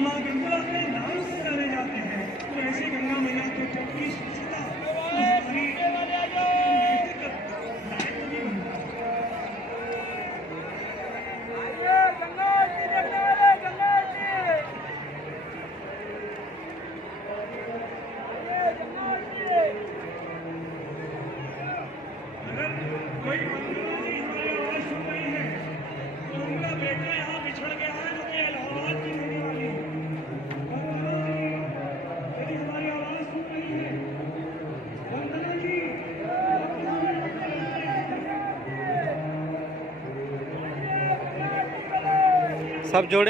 माँ गंगा के नाम से जाने जाते हैं। तो ऐसे गंगा मैया के तट की स्वच्छता हमारी नैतिक दायित्व भी बनता है। अगर कोई वंदना जी हमारी आवाज सुन रही है तो उनका बेटा यहाँ बिछड़ गया है, जो कि इलाहाबाद की रहने वाली है। वंदना जी यदि हमारी आवाज सुन रही है, वंदना जी सब जोड़े।